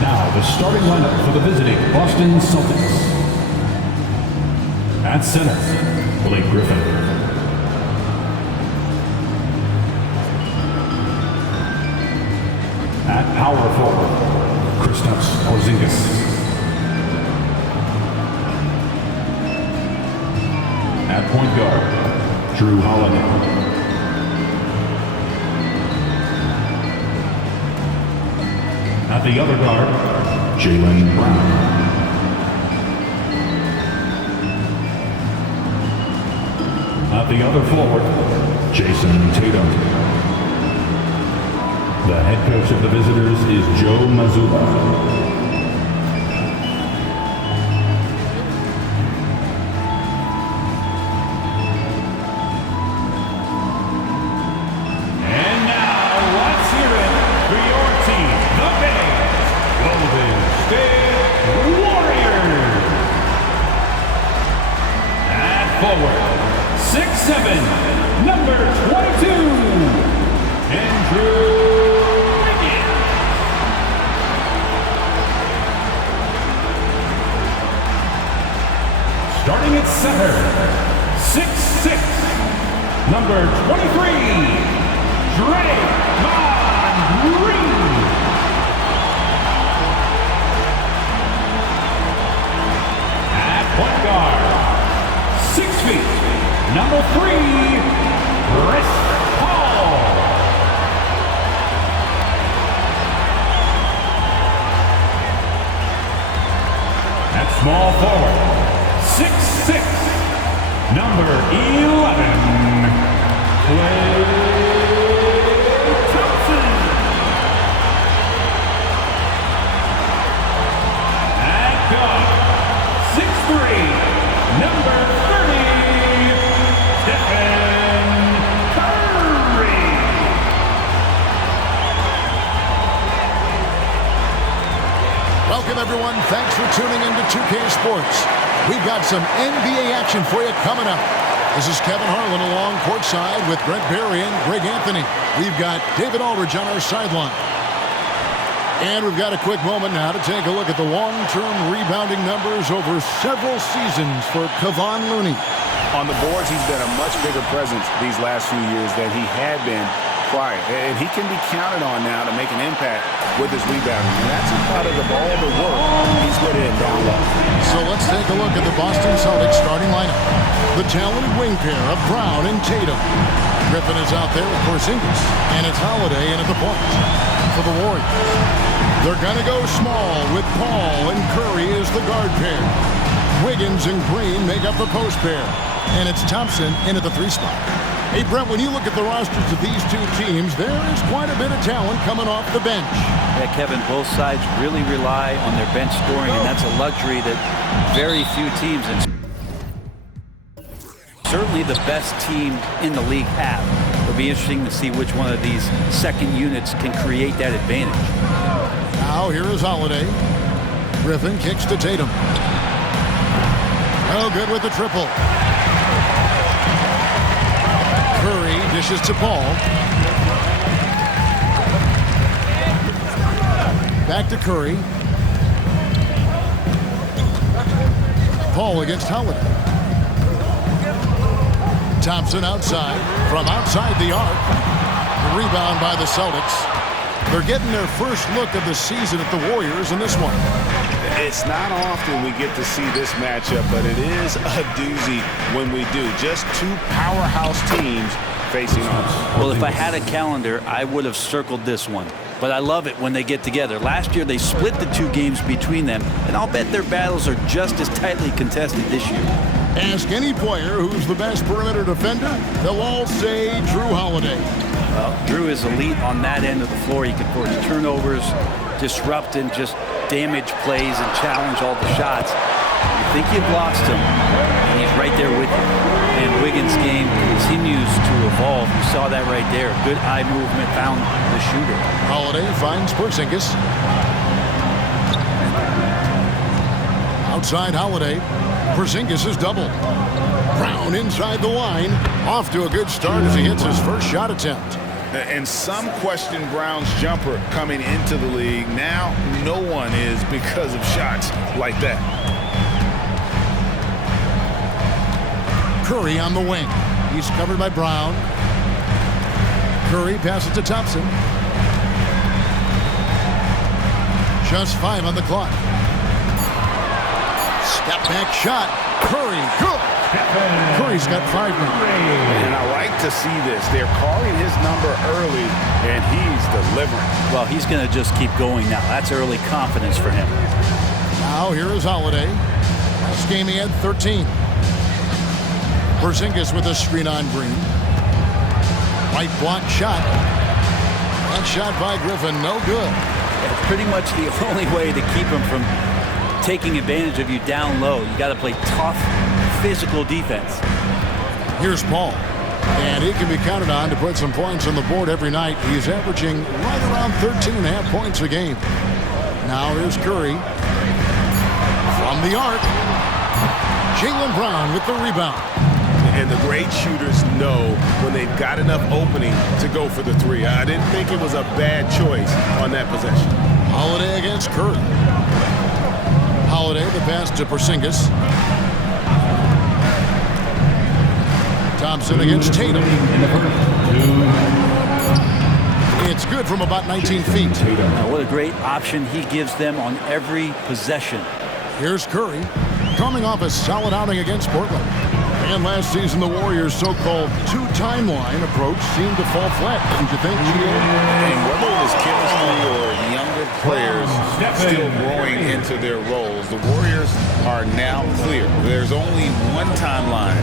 Now the starting lineup for the visiting Boston Celtics. At center, Blake Griffin. At power forward, Kristaps Porzingis. At point guard, Drew Holiday. At the other guard, Jaylen Brown. At the other forward, Jason Tatum. The head coach of the visitors is Joe Mazzulla. Forward, 6'7", number 22, Andrew Wiggins. Starting at center, 6'6", number 23, Draymond Green. At point guard, 6 feet, number 3, Chris Paul. At small forward, 6'6", number 11, Klay Thompson. At guard, 6'3", number 30, Welcome, everyone. Thanks for tuning in to 2K Sports. We've got some NBA action for you coming up. This is Kevin Harlan along courtside with Brent Barry and Greg Anthony. We've got David Aldridge on our sideline. And we've got a quick moment now to take a look at the long-term rebounding numbers over several seasons for Kevon Looney. On the boards, he's been a much bigger presence these last few years than he had been prior. And he can be counted on now to make an impact with his rebounding. And that's a part of all the work he's put in down low. So let's take a look at the Boston Celtics starting lineup. The talented wing pair of Brown and Tatum. Griffin is out there with Porzingis. And it's Holiday in at the point for the Warriors. They're going to go small with Paul and Curry as the guard pair. Wiggins and Green make up the post pair. And it's Thompson in at the 3 spot. Hey, Brent, when you look at the rosters of these two teams, there is quite a bit of talent coming off the bench. Yeah, Kevin, both sides really rely on their bench scoring, and that's a luxury that very few teams, and certainly the best team in the league, have. It'll be interesting to see which one of these second units can create that advantage. Now here is Holiday. Griffin kicks to Tatum. Oh, good with the triple. Curry dishes to Paul. Back to Curry. Paul against Holiday. Thompson outside. From outside the arc. The rebound by the Celtics. They're getting their first look of the season at the Warriors in this one. It's not often we get to see this matchup, but it is a doozy when we do. Just two powerhouse teams facing off. Well, if I had a calendar, I would have circled this one. But I love it when they get together. Last year, they split the 2 games between them, and I'll bet their battles are just as tightly contested this year. Ask any player who's the best perimeter defender, they'll all say Drew Holiday. Well, Drew is elite on that end of the floor. He can force turnovers, disrupt and just damage plays and challenge all the shots. You think you've lost him, and he's right there with you. And Wiggins' game continues to evolve. You saw that right there. Good eye movement, found the shooter. Holiday finds Porzingis. Outside Holiday. Porzingis is doubled. Brown inside the line. Off to a good start as he hits his first shot attempt. And some question Brown's jumper coming into the league. Now no one is because of shots like that. Curry on the wing. He's covered by Brown. Curry passes to Thompson. Just 5 on the clock. Step back shot. Curry, good. Curry's got 5 now. And I like to see this. They're calling his number early, and he's delivering. Well, he's going to just keep going now. That's early confidence for him. Now here is Holiday. Last game he had 13. Porzingis with a screen on Green. Right block shot. That shot by Griffin, no good. It's pretty much the only way to keep him from taking advantage of you down low. You got to play tough, physical defense. Here's Paul. And he can be counted on to put some points on the board every night. He's averaging right around 13.5 points a game. Now here's Curry. From the arc. Jaylen Brown with the rebound. And the great shooters know when they've got enough opening to go for the three. I didn't think it was a bad choice on that possession. Holiday against Curry. Holiday, the pass to Porzingis. Thompson against Tatum. It's good from about 19 feet. Now, what a great option he gives them on every possession. Here's Curry, coming off a solid outing against Portland. And last season, the Warriors' so-called two-timeline approach seemed to fall flat. Don't you think, GA? And whether it was chemistry or younger players still growing into their roles, the Warriors are now clear. There's only one timeline,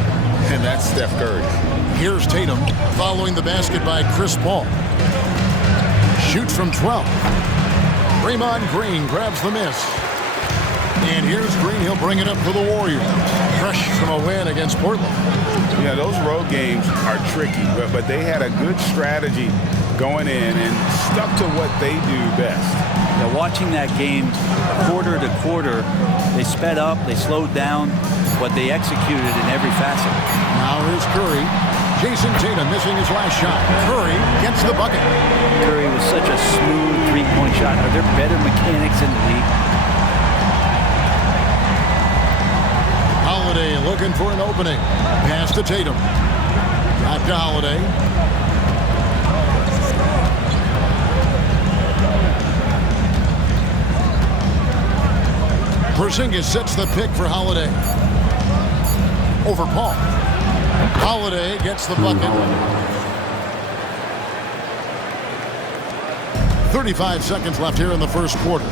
and that's Steph Curry. Here's Tatum, following the basket by Chris Paul. Shoots from 12. Draymond Green grabs the miss. And here's Green. He'll bring it up for the Warriors. Fresh from a win against Portland. Yeah, those road games are tricky, but they had a good strategy going in and stuck to what they do best. Yeah, watching that game quarter to quarter, they sped up, they slowed down, but they executed in every facet. Now here's Curry. Jason Tatum missing his last shot. Curry gets the bucket. Curry was such a smooth three-point shot. Are there better mechanics in the league? Holiday looking for an opening. Pass to Tatum. Back to Holiday. Porzingis sets the pick for Holiday. Over Paul. Holiday gets the bucket. 35 seconds left here in the first quarter.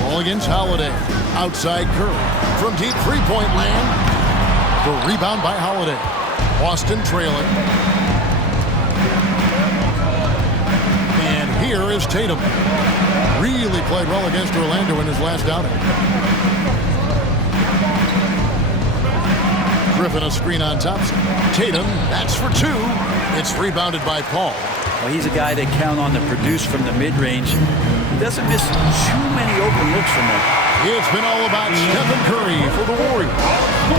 Ball against Holiday. Outside Curry. From deep three-point land. The rebound by Holiday. Boston trailing. And here is Tatum. Really played well against Orlando in his last outing. Griffin a screen on Thompson. Tatum, that's for two. It's rebounded by Paul. Well, he's a guy they count on to produce from the mid-range. He doesn't miss too many open looks from him. It's been all about Stephen Curry for the Warriors.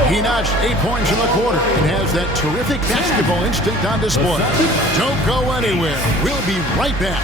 He notched 8 points in the quarter and has that terrific basketball instinct on display. Don't go anywhere. We'll be right back.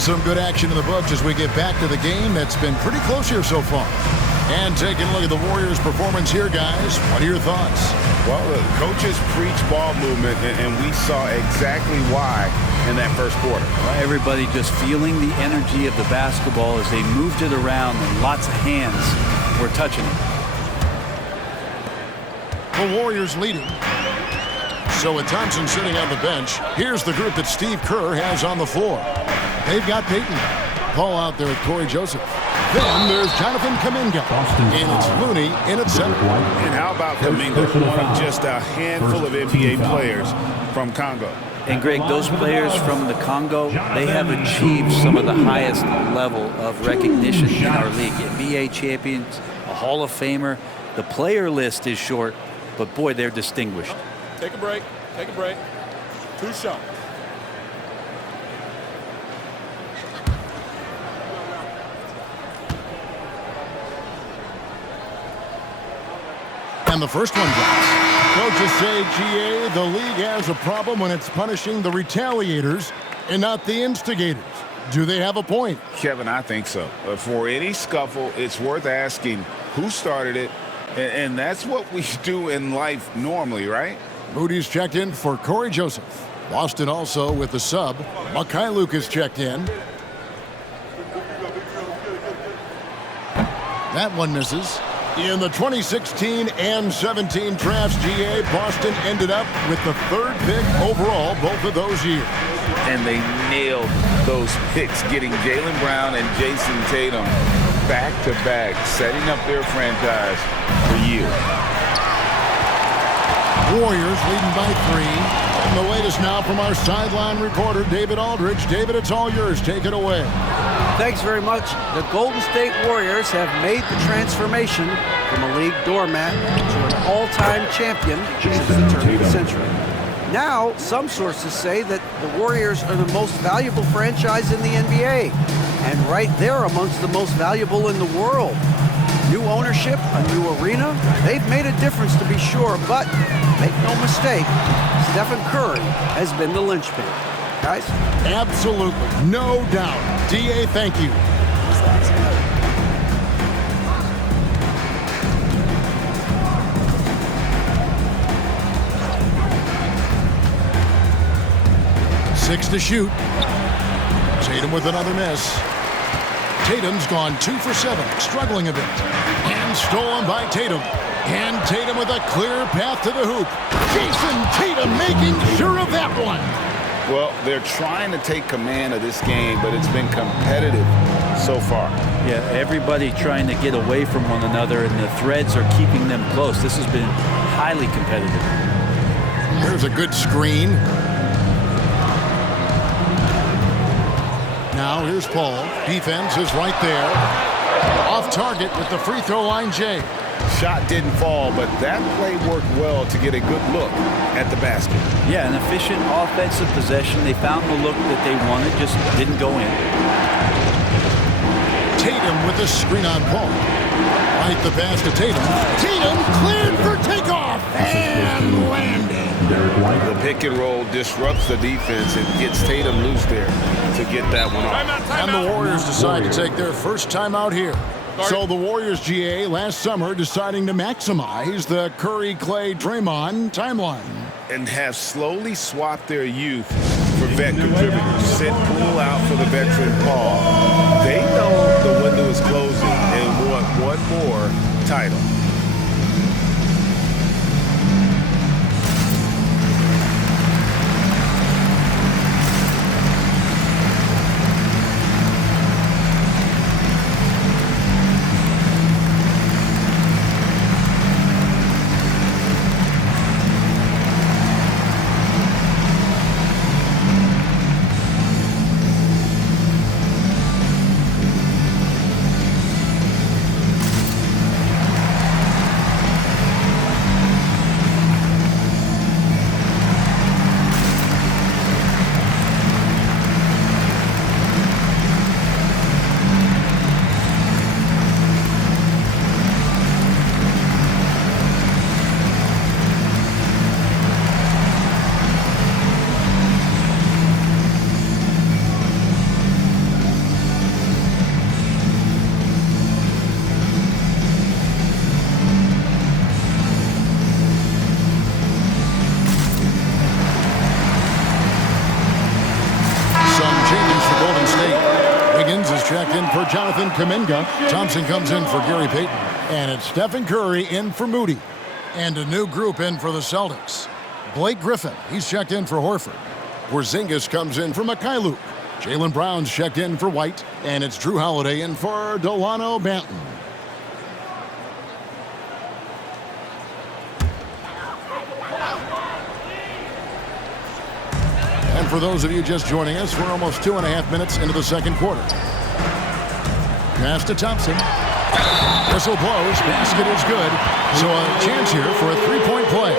Some good action in the books as we get back to the game that's been pretty close here so far. And taking a look at the Warriors' performance here, guys. What are your thoughts? Well, the coaches preach ball movement, and we saw exactly why in that first quarter. Well, everybody just feeling the energy of the basketball as they moved it around, and lots of hands were touching it. The Warriors leading. So with Thompson sitting on the bench, here's the group that Steve Kerr has on the floor. They've got Peyton. Paul out there with Corey Joseph. Then there's Jonathan Kuminga. And it's Looney in at center. And how about Kuminga, one of just a handful of NBA players from Congo. And Greg, those players from the Congo, they have achieved some of the highest level of recognition in our league. NBA champions, a Hall of Famer. The player list is short, but boy, they're distinguished. Take a break. Take a break. 2 shots. And the first one drops. Coaches say, GA, the league has a problem when it's punishing the retaliators and not the instigators. Do they have a point? Kevin, I think so. For any scuffle, it's worth asking who started it, and that's what we do in life normally, right? Moody's checked in for Corey Joseph. Boston also with the sub. Makai Lucas checked in. That one misses. In the 2016 and 17 drafts, GA, Boston ended up with the 3rd pick overall both of those years. And they nailed those picks, getting Jaylen Brown and Jason Tatum back-to-back, setting up their franchise for years. Warriors leading by 3. And the latest now from our sideline reporter, David Aldridge. David, it's all yours. Take it away. Thanks very much. The Golden State Warriors have made the transformation from a league doormat to an all-time champion since the turn of the century. Now, some sources say that the Warriors are the most valuable franchise in the NBA, and right there amongst the most valuable in the world. New ownership, a new arena, they've made a difference to be sure, but make no mistake, Stephen Curry has been the linchpin. Guys? Absolutely, no doubt. DA, thank you. Six to shoot. Tatum with another miss. Tatum's gone 2 for 7, struggling a bit. And stolen by Tatum. And Tatum with a clear path to the hoop. Jason Tatum making sure of that one. Well, they're trying to take command of this game, but it's been competitive so far. Yeah, everybody trying to get away from one another, and the threads are keeping them close. This has been highly competitive. Here's a good screen. Now here's Paul. Defense is right there. Off target with the free throw line, Jay. Shot didn't fall, but that play worked well to get a good look at the basket. Yeah, an efficient offensive possession. They found the look that they wanted, just didn't go in. Tatum with the screen on Paul. Right the pass to Tatum. Tatum cleared for takeoff and landing. The pick and roll disrupts the defense and gets Tatum loose there to get that one off. And the Warriors decide to take their first time out here. So the Warriors, GA, last summer deciding to maximize the Curry, Clay, Draymond timeline. And have slowly swapped their youth for vet contributors. Sit Poole out for the veteran Paul. They know the window is closing and want one more title. Checked in for Jonathan Kuminga. Thompson comes in for Gary Payton. And it's Stephen Curry in for Moody. And a new group in for the Celtics. Blake Griffin, he's checked in for Horford. Porzingis comes in for Makai Luke. Jaylen Brown's checked in for White, and it's Drew Holiday in for Delano Banton. And for those of you just joining us, we're almost 2.5 minutes into the second quarter. Pass to Thompson. Whistle blows. Basket is good. So a chance here for a three-point play.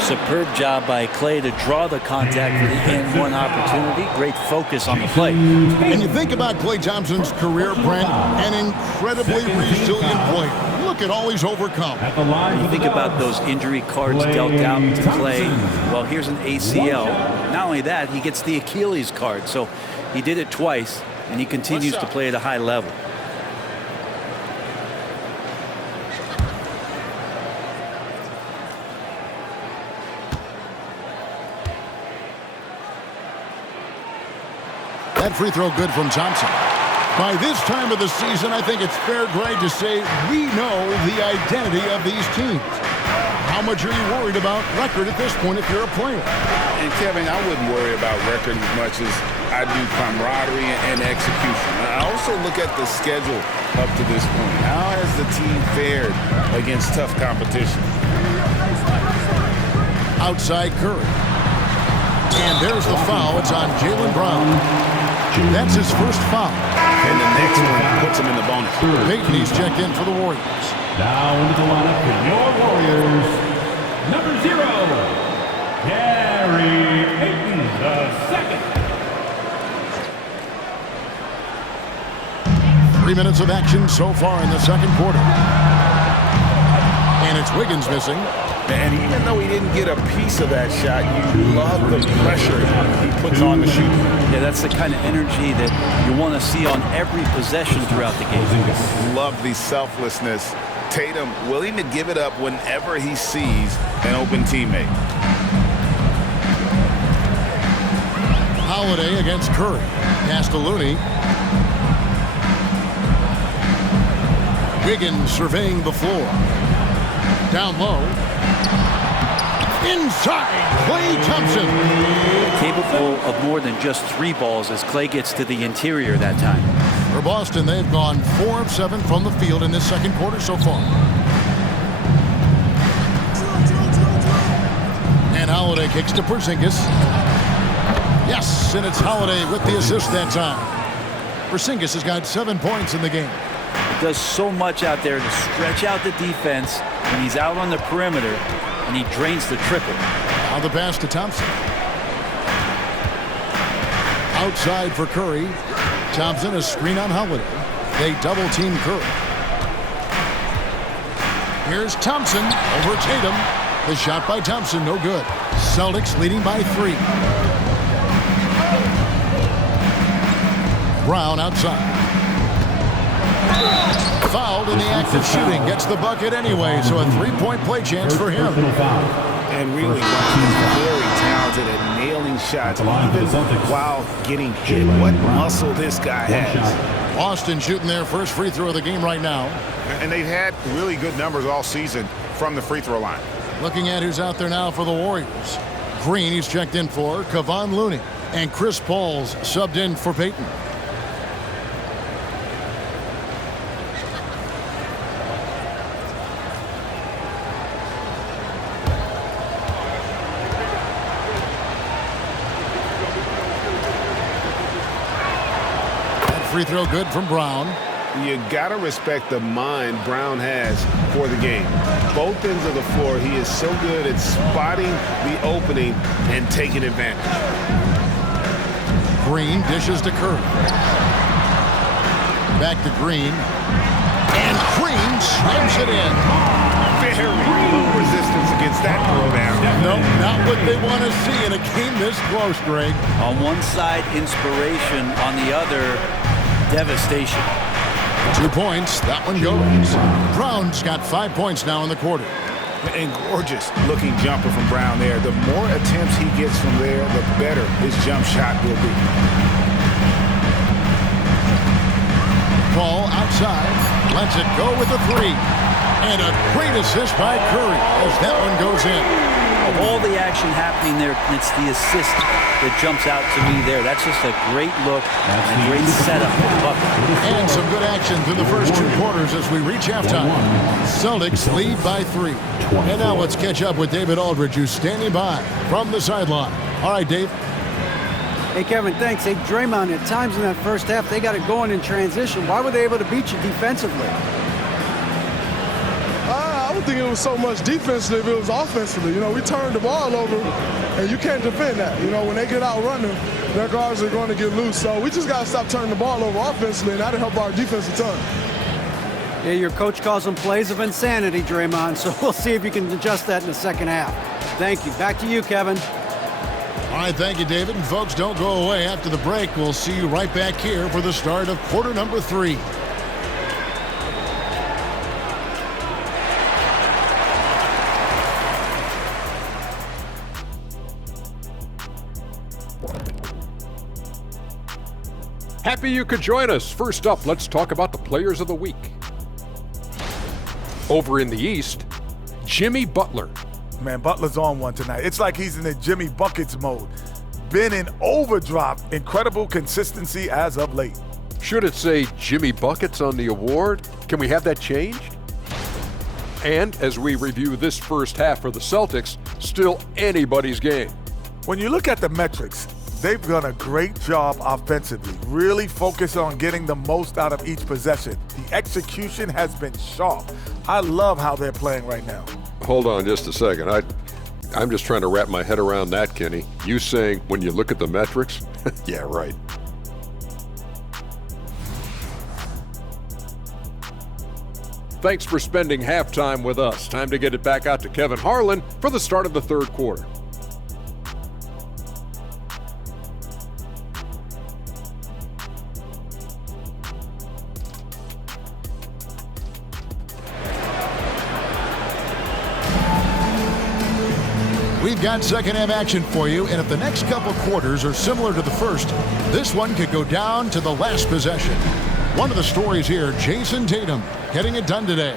Superb job by Clay to draw the contact for the and-one opportunity. Great focus on the play. And you think about Klay Thompson's career, Brent, an incredibly resilient player. Look at all he's overcome. You think about those injury cards dealt out to Clay. Well, here's an ACL. Not only that, he gets the Achilles card. So he did it twice, and he continues to play at a high level. That free throw good from Thompson. By this time of the season, I think it's fair, Greg, to say we know the identity of these teams. How much are you worried about record at this point if you're a player? And, Kevin, I wouldn't worry about record as much as I do camaraderie and execution. I also look at the schedule up to this point. How has the team fared against tough competition? Outside Curry. And there's the foul. It's on Jaylen Brown. That's his first foul. And the next one puts him in the bonus. Payton, he's checked in for the Warriors. Now into the lineup for your Warriors, number 0, Gary Payton II. 3 minutes of action so far in the second quarter. And it's Wiggins missing. And even though he didn't get a piece of that shot, you love the pressure he puts on the shooter. Yeah, that's the kind of energy that you want to see on every possession throughout the game. Love the selflessness. Tatum willing to give it up whenever he sees an open teammate. Holiday against Curry. Pass to Looney. Wiggins surveying the floor. Down low. Inside, Klay Thompson. Capable of more than just 3 balls as Clay gets to the interior that time. For Boston, they've gone 4 of 7 from the field in this second quarter so far. And Holiday kicks to Porzingis. Yes, and it's Holiday with the assist that time. Porzingis has got 7 points in the game. He does so much out there to stretch out the defense when he's out on the perimeter, and he drains the triple. Now the pass to Thompson. Outside for Curry. Thompson, a screen on Holiday. They double team Curry. Here's Thompson over Tatum. The shot by Thompson, no good. Celtics leading by 3. Brown outside. Fouled in the act of shooting. Gets the bucket anyway, so a 3-point play chance for him. And really, he's very talented at nailing shots, even while getting hit. What muscle this guy has. Boston shooting their first free throw of the game right now. And they've had really good numbers all season from the free throw line. Looking at who's out there now for the Warriors. Green, he's checked in for Kevon Looney. And Chris Paul's subbed in for Payton. Free throw good from Brown. You got to respect the mind Brown has for the game. Both ends of the floor, he is so good at spotting the opening and taking advantage. Green dishes to Curry. Back to Green. And Green slams it in. Very little resistance against that throwdown. No, not what they want to see in a game this close, Greg. On one side, inspiration. On the other, devastation. 2 points. That one goes. Brown's got 5 points now in the quarter. And gorgeous looking jumper from Brown there. The more attempts he gets from there, the better his jump shot will be. Paul outside. Lets it go with the 3. And a great assist by Curry as that one goes in. Of all the action happening there, it's the assist that jumps out to me there. That's just a great look and a great setup for the bucket. And some good action through the first 2 quarters as we reach halftime. Celtics lead by 3. And now let's catch up with David Aldridge, who's standing by from the sideline. All right, Dave. Hey, Kevin, thanks. Hey, Draymond, at times in that first half, they got it going in transition. Why were they able to beat you defensively? I don't think it was so much defensively, it was offensively. You know, we turned the ball over, and you can't defend that. You know, when they get out running, their guards are going to get loose. So we just got to stop turning the ball over offensively, and that'll help our defense a ton. Yeah, your coach calls them plays of insanity, Draymond, so we'll see if you can adjust that in the second half. Thank you. Back to you, Kevin. All right, thank you, David. And folks, don't go away. After the break, we'll see you right back here for the start of quarter number 3. Happy you could join us. First up, let's talk about the players of the week. Over in the East, Jimmy Butler. Man, Butler's on one tonight. It's like he's in the Jimmy Buckets mode. Been in overdrive. Incredible consistency as of late. Should it say Jimmy Buckets on the award? Can we have that changed? And as we review this first half for the Celtics, still anybody's game. When you look at the metrics, they've done a great job offensively. Really focus on getting the most out of each possession. The execution has been sharp. I love how they're playing right now. Hold on just a second. I'm just trying to wrap my head around that, Kenny. You saying when you look at the metrics? Yeah, right. Thanks for spending halftime with us. Time to get it back out to Kevin Harlan for the start of the third quarter. We've got second half action for you, and if the next couple quarters are similar to the first, this one could go down to the last possession. One of the stories here, Jason Tatum, getting it done today.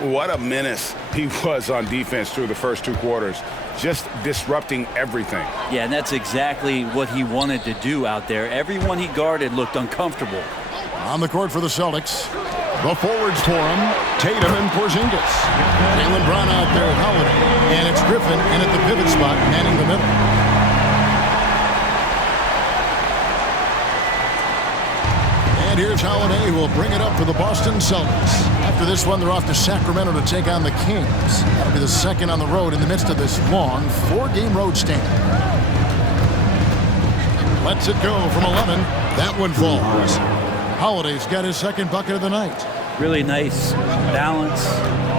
What a menace he was on defense through the first 2 quarters, just disrupting everything. Yeah, and that's exactly what he wanted to do out there. Everyone he guarded looked uncomfortable. On the court for the Celtics, the forwards for him, Tatum and Porzingis. Jaylen Brown out there at Holiday, and it's Griffin in at the pivot spot, manning the middle. And here's Holiday, who will bring it up for the Boston Celtics. After this one, they're off to Sacramento to take on the Kings. That'll be the second on the road in the midst of this long 4-game road stand. Lets it go from 11. That one falls. Holiday's got his second bucket of the night. Really nice balance,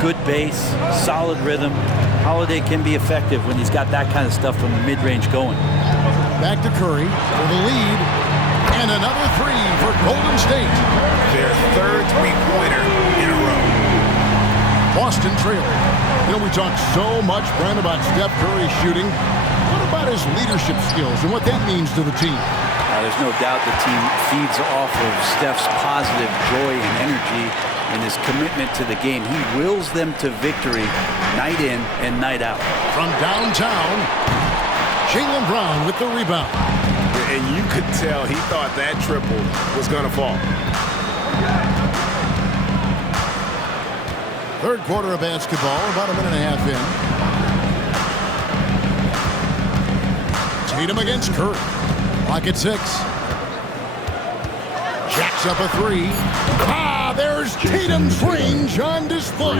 good base, solid rhythm. Holiday can be effective when he's got that kind of stuff from the mid-range going. Back to Curry for the lead. And another 3 for Golden State. Their third three-pointer in a row. Boston trailing. You know, we talk so much, Brent, about Steph Curry shooting. What about his leadership skills and what that means to the team? There's no doubt the team feeds off of Steph's positive joy and energy and his commitment to the game. He wills them to victory night in and night out. From downtown, Jaylen Brown with the rebound. And you could tell he thought that triple was going to fall. Third quarter of basketball, about a minute and a half in. Tatum against Curry. Clock at 6. Jacks up a 3. There's Tatum's range on display.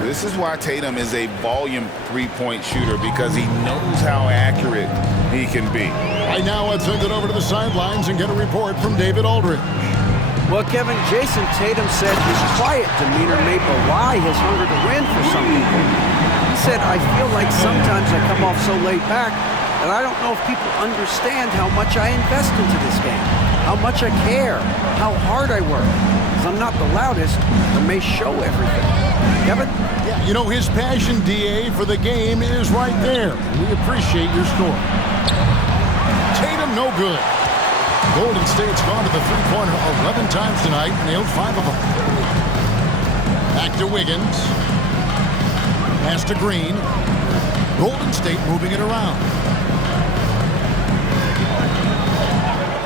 This is why Tatum is a volume three-point shooter, because he knows how accurate he can be. Right now, let's send it over to the sidelines and get a report from David Aldridge. Well, Kevin, Jason Tatum said his quiet demeanor may belie his hunger to win for some people. He said, I feel like sometimes I come off so laid back that I don't know if people understand how much I invest into this game, how much I care, how hard I work. Because I'm not the loudest, but may show everything. Kevin? Yeah, you know, his passion, DA, for the game is right there. We appreciate your story. Tatum, no good. Golden State's gone to the three-pointer 11 times tonight, nailed 5 of them. Back to Wiggins. Pass to Green. Golden State moving it around.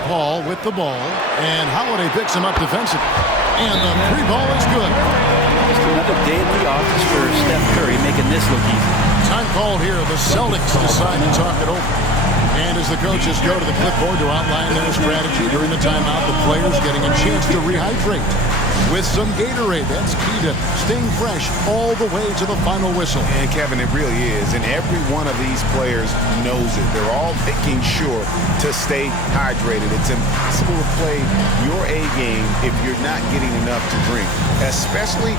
Paul with the ball, and Holiday picks him up defensively. And the three ball is good. Just another day at the office for Steph Curry, making this look easy. Time called here. The Celtics decide to talk it over. And as the coaches go to the clipboard to outline their strategy during the timeout, the players getting a chance to rehydrate with some Gatorade. That's key to staying fresh all the way to the final whistle. And Kevin, it really is. And every one of these players knows it. They're all making sure to stay hydrated. It's impossible to play your A game if you're not getting enough to drink, especially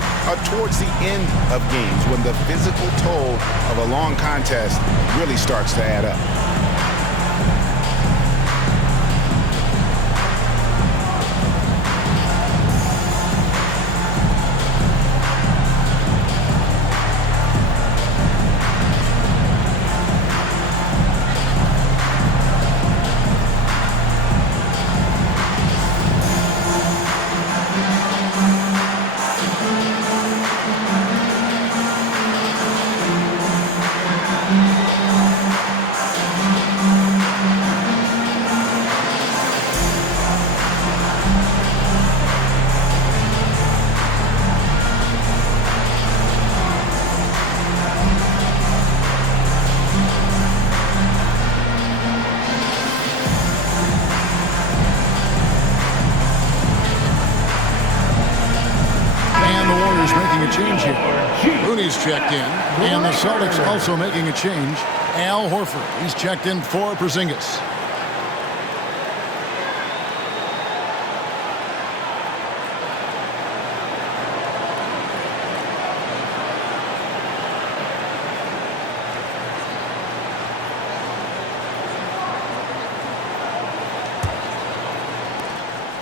towards the end of games when the physical toll of a long contest really starts to add up. Making a change here. Looney's checked in, and the Celtics also making a change. Al Horford, he's checked in for Porzingis.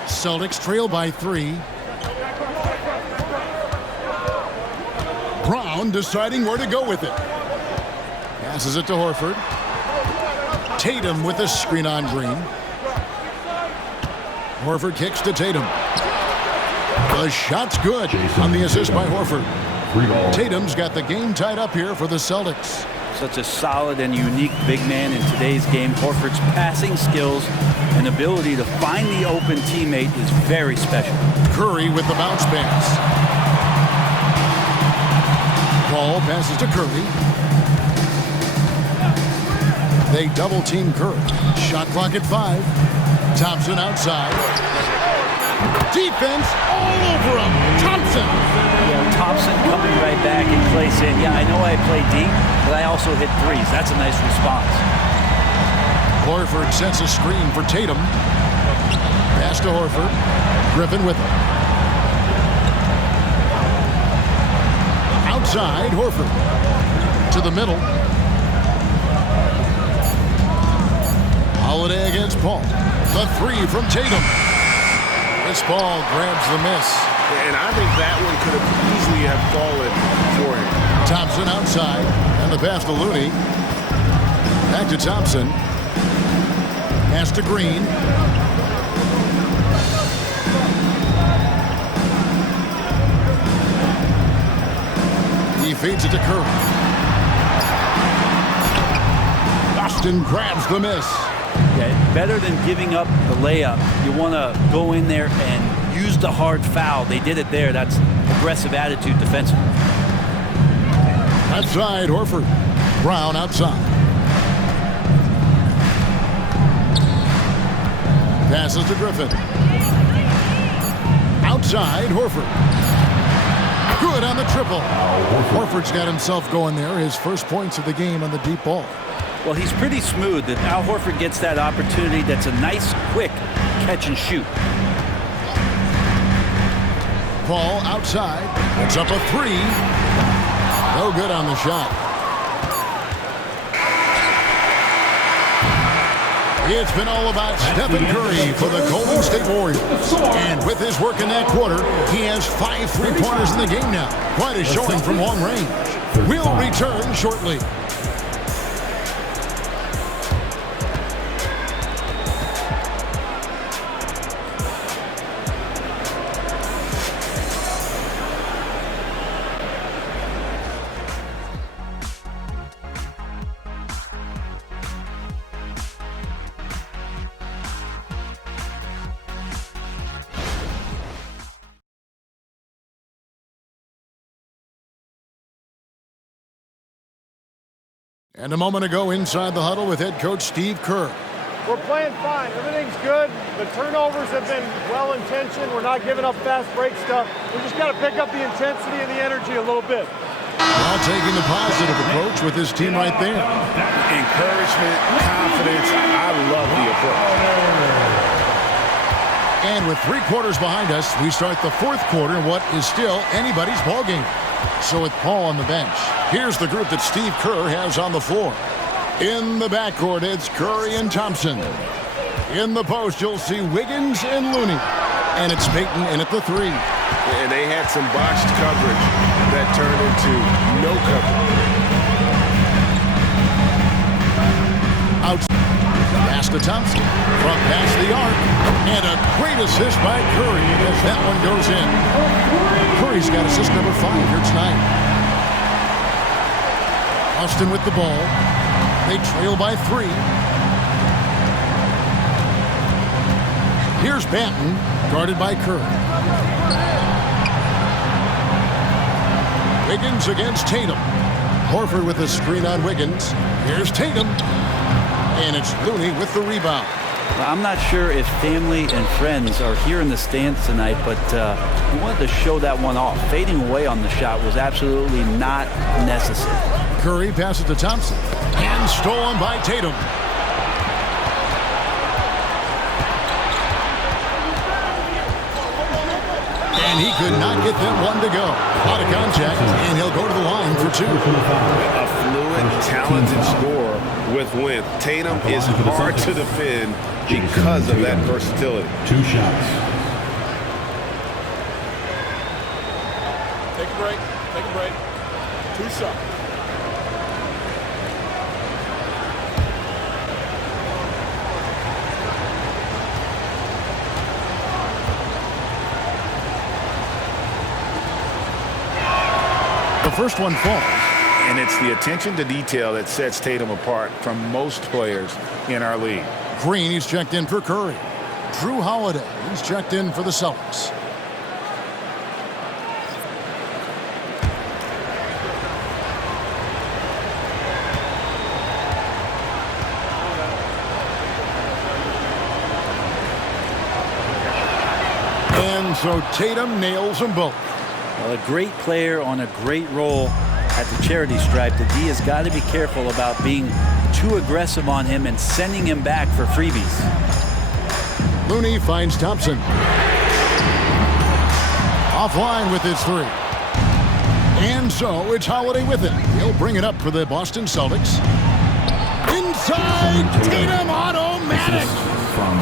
Celtics trail by 3. Brown deciding where to go with it. Passes it to Horford. Tatum with a screen on Green. Horford kicks to Tatum. The shot's good on the assist by Horford. Tatum's got the game tied up here for the Celtics. Such a solid and unique big man in today's game. Horford's passing skills and ability to find the open teammate is very special. Curry with the bounce pass. Ball passes to Curry. They double team Curry. Shot clock at 5. Thompson outside. Defense all over him. Thompson. Yeah, Thompson coming right back and plays in. Yeah, I know I play deep, but I also hit threes. That's a nice response. Horford sets a screen for Tatum. Pass to Horford. Griffin with him. Outside, Horford. To the middle. Holiday against Paul. The 3 from Tatum. This ball grabs the miss. And I think that one could have easily have fallen for him. Thompson outside. And the pass to Looney. Back to Thompson. Pass to Green. He feeds it to Curry. Austin grabs the miss. Yeah, better than giving up the layup. You want to go in there and use the hard foul. They did it there. That's aggressive attitude defensively. Outside, Horford. Brown outside. Passes to Griffin. Outside, Horford. Good on the triple. Horford's got himself going there. His first points of the game on the deep ball. Well, he's pretty smooth. If Al Horford gets that opportunity, that's a nice, quick catch and shoot. Paul outside. It's up a 3. No good on the shot. It's been all about Stephen Curry for the Golden State Warriors. And with his work in that quarter, he has 5 3-pointers in the game now. Quite a showing from long range. We'll return shortly. And a moment ago inside the huddle with head coach Steve Kerr. We're playing fine. Everything's good. The turnovers have been well-intentioned. We're not giving up fast break stuff. We just got to pick up the intensity and the energy a little bit. While taking the positive approach with his team right there. Encouragement, confidence. I love the approach. And with 3 quarters behind us, we start the 4th quarter in what is still anybody's ballgame. So with Paul on the bench, here's the group that Steve Kerr has on the floor. In the backcourt, it's Curry and Thompson. In the post, you'll see Wiggins and Looney. And it's Payton in at the 3. And they had some botched coverage that turned into no coverage. Out. Pass to Thompson. Front pass the arc. And a great assist by Curry as that one goes in. Curry's got assist number 5 here tonight. Austin with the ball. They trail by 3. Here's Banton, guarded by Curry. Wiggins against Tatum. Horford with a screen on Wiggins. Here's Tatum. And it's Looney with the rebound. I'm not sure if family and friends are here in the stands tonight, but we wanted to show that one off. Fading away on the shot was absolutely not necessary. Curry passes to Thompson. And stolen by Tatum. And he could not get that one to go. Out of contact, and he'll go to the line for 2. A fluid, talented scorer with width. Tatum is hard to defend because of that versatility. 2 shots. Take a break. Take a break. 2 shots. The first one falls. And it's the attention to detail that sets Tatum apart from most players in our league. Green, he's checked in for Curry. Drew Holiday, he's checked in for the Celtics. And so Tatum nails them both. Well, a great player on a great role at the charity stripe. The D has got to be careful about being too aggressive on him and sending him back for freebies. Looney finds Thompson. Offline with his 3. And so it's Holiday with it. He'll bring it up for the Boston Celtics. Inside, Tatum automatic.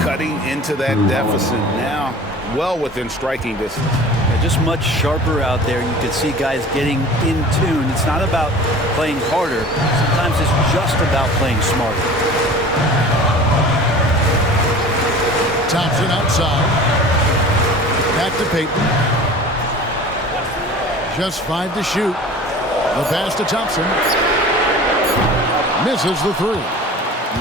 Cutting into that deficit now, well within striking distance. Just much sharper out there. You can see guys getting in tune. It's not about playing harder. Sometimes it's just about playing smarter. Thompson outside. Back to Payton. Just 5 to shoot. The pass to Thompson. Misses the 3.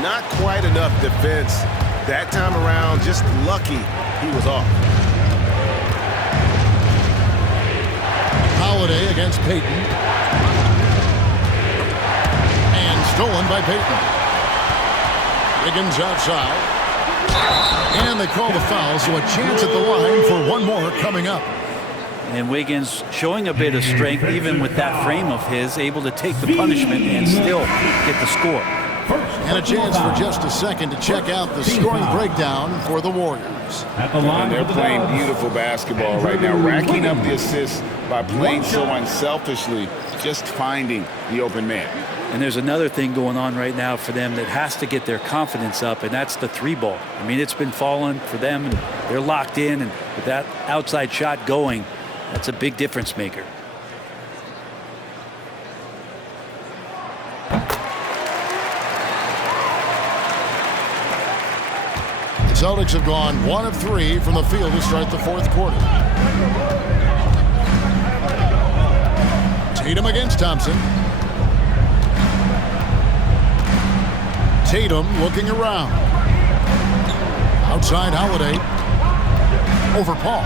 Not quite enough defense that time around. Just lucky he was off. Holiday against Payton. And stolen by Payton. Wiggins outside. And they call the foul, so a chance at the line for one more coming up. And Wiggins showing a bit of strength, even with that frame of his, able to take the punishment and still get the score. And a chance for just a second to check out the scoring breakdown for the Warriors. And they're playing beautiful basketball right now, racking up the assists by playing so unselfishly, just finding the open man. And there's another thing going on right now for them that has to get their confidence up, and that's the 3-ball. I mean, it's been falling for them, and they're locked in, and with that outside shot going, that's a big difference maker. The Celtics have gone 1 of 3 from the field to start the 4th quarter. Tatum against Thompson. Tatum looking around. Outside Holiday. Over Paul.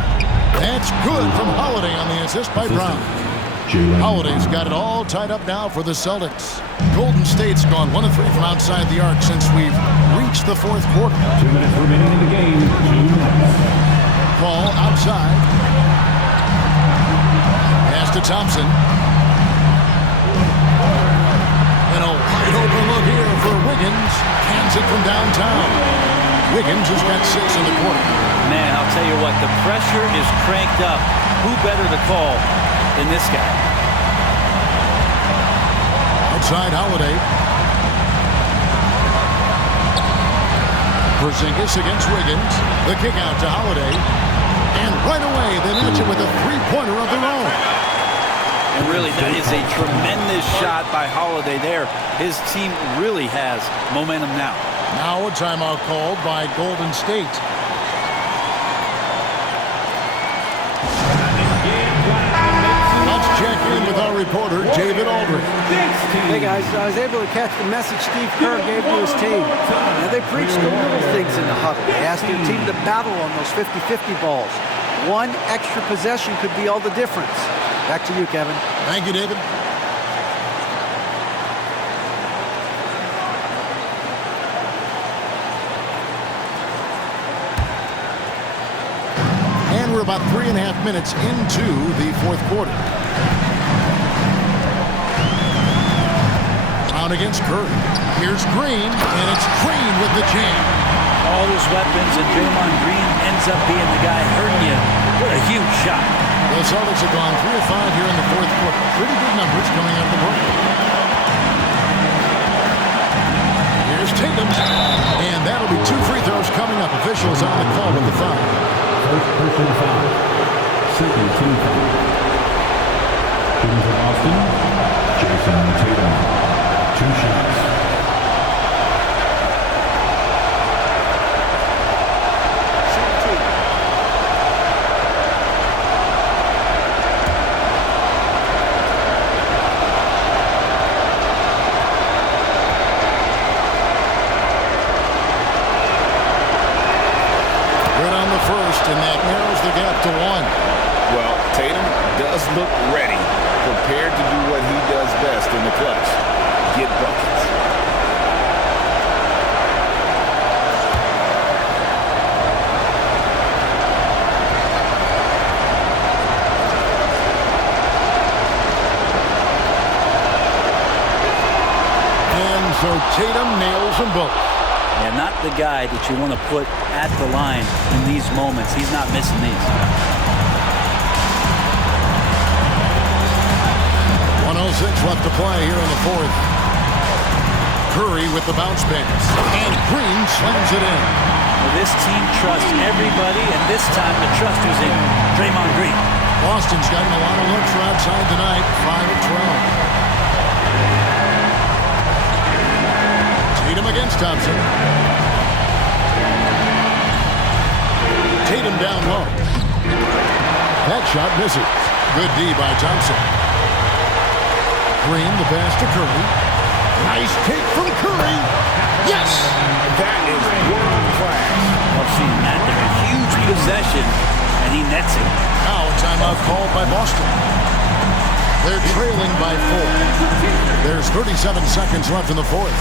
That's good from Holiday on the assist by Brown. Holiday's got it all tied up now for the Celtics. Golden State's gone 1 of 3 from outside the arc since we've reached the fourth quarter. 2 minutes remaining in the game. 2 minutes. Ball outside. Pass to Thompson. And a wide open look here for Wiggins. Cans it from downtown. Wiggins has got 6 in the quarter. Man, I'll tell you what, the pressure is cranked up. Who better to call than this guy? Outside Holiday. Porzingis against Wiggins. The kick out to Holiday. And right away, they match it with a three-pointer of their own. And really, that is a tremendous shot by Holiday there. His team really has momentum now. Now a timeout called by Golden State. Let's check in with our reporter, David Aldridge. Hey guys, I was able to catch the message Steve Kerr gave to his team. Now they preached the little things in the huddle. They asked their team to battle on those 50-50 balls. One extra possession could be all the difference. Back to you, Kevin. Thank you, David. And we're about 3.5 minutes into the fourth quarter. Brown against Curry. Here's Green, and it's Green with the jam. All those weapons, and Draymond Green ends up being the guy hurting you. What a huge shot. The Celtics have gone 3 of 5 here in the fourth quarter. Pretty good numbers coming out of the break. Here's Tatum, and that'll be 2 free throws coming up. Officials on the call with the foul. First personal foul. Second team foul. Shooting for Boston, Jason Tatum. 2 shots. And that narrows the gap to 1. Well, Tatum does look ready, prepared to do what he does best in the clutch, get buckets. And so Tatum nails them both. Yeah, not the guy that you want to put at the line in these moments. He's not missing these. 1:06 left to play here in the fourth. Curry with the bounce pass. And Green slams it in. Well, this team trusts everybody, and this time the trust was in Draymond Green. Boston's gotten a lot of looks from outside tonight. 5 of 12. Tatum against Thompson. Tatum down low. That shot misses. Good D by Thompson. Green, the pass to Curry. Nice take from Curry. Yes! That is world class. I've seen that. They're a huge possession, and he nets it. Now a timeout called by Boston. They're trailing by 4. There's 37 seconds left in the fourth.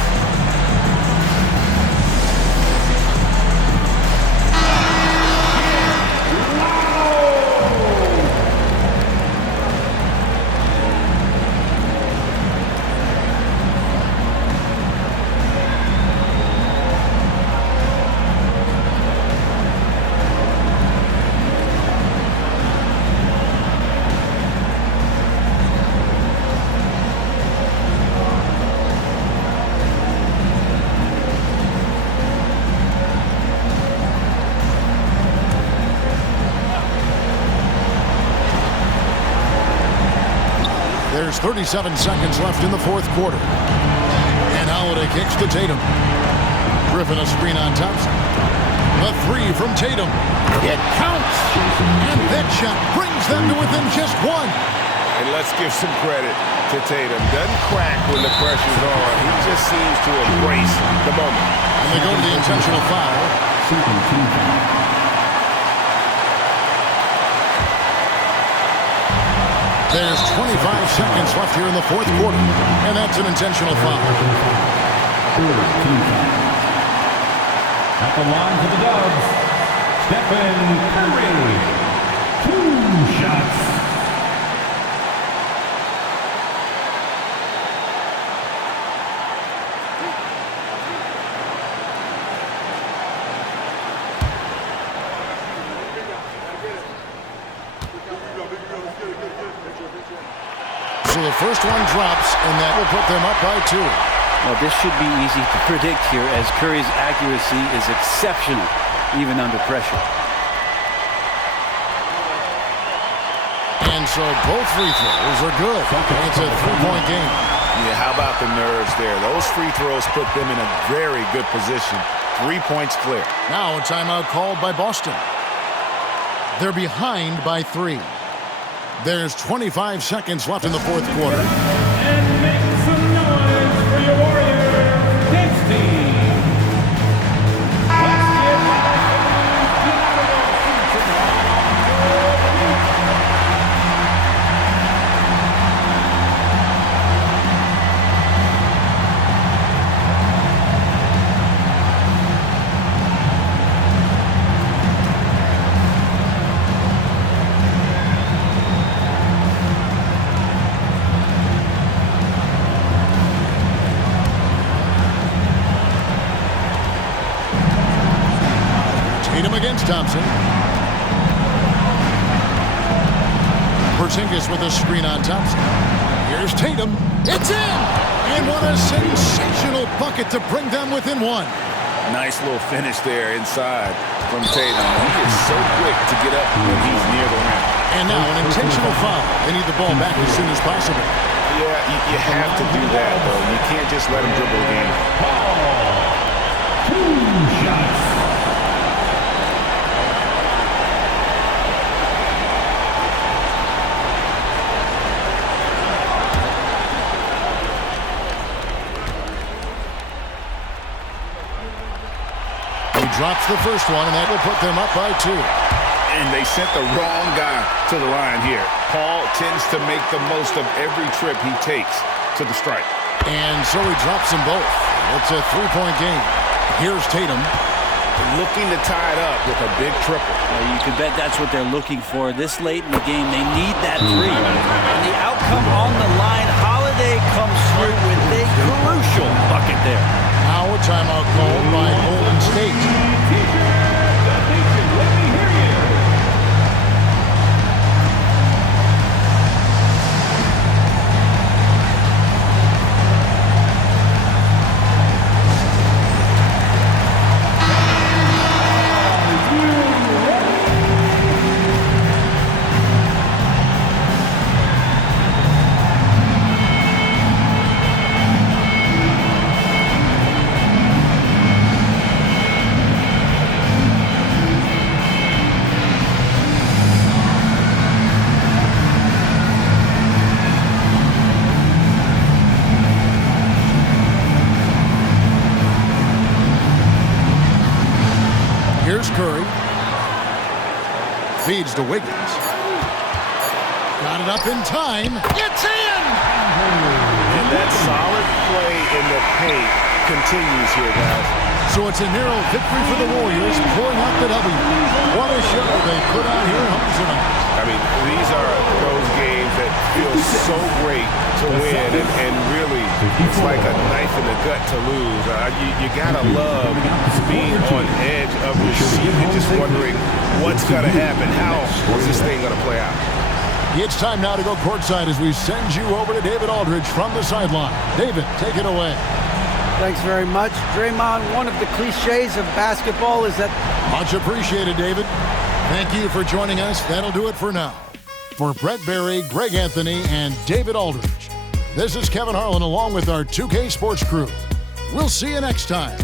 There's 37 seconds left in the fourth quarter. And Holiday kicks to Tatum. Griffin a screen on Thompson. The 3 from Tatum. It counts! And that shot brings them to within just 1. And let's give some credit to Tatum. Doesn't crack when the pressure's on. He just seems to embrace the moment. And they go to the intentional foul. Second team foul. There's 25 seconds left here in the fourth quarter, and that's an intentional foul. At the line for the Dubs, Stephen Curry. 2 shots. So the first one drops, and that will put them up by 2. Well, this should be easy to predict here, as Curry's accuracy is exceptional, even under pressure. And so both free throws are good. It's a 3-point game. Yeah, how about the nerves there? Those free throws put them in a very good position. 3 points clear. Now a timeout called by Boston. They're behind by 3. There's 25 seconds left in the fourth quarter. And make some noise for your Warriors, this team. Let's give Against Thompson. Porzingis with a screen on Thompson. Here's Tatum. It's in! And what a sensational bucket to bring them within 1. Nice little finish there inside from Tatum. He is so quick to get up when he's near the rim. And now an intentional foul. They need the ball back as soon as possible. Yeah, you have to do that, though. You can't just let him dribble the game. 2 shots. Drops the first one, and that will put them up by 2. And they sent the wrong guy to the line here. Paul tends to make the most of every trip he takes to the stripe. And so he drops them both. It's a 3-point game. Here's Tatum. Looking to tie it up with a big triple. Well, you can bet that's what they're looking for this late in the game. They need that 3. And the outcome on the line, Holiday comes through with a crucial bucket there. Now a timeout called by Golden State. Curry. Feeds to Wiggins. Got it up in time. It's in! And that solid play in the paint continues here, guys. So it's a narrow victory for the Warriors, pulling out the W. What a show they put out here at home tonight. I mean, these are those games that feel so great to win, and really, it's like a knife in the gut to lose. You gotta love being on edge of your seat and just wondering what's gonna happen. How is this thing gonna play out? It's time now to go courtside as we send you over to David Aldridge from the sideline. David, take it away. Thanks very much. Draymond, one of the cliches of basketball is that... Much appreciated, David. Thank you for joining us. That'll do it for now. For Brett Berry, Greg Anthony, and David Aldridge, this is Kevin Harlan along with our 2K Sports crew. We'll see you next time.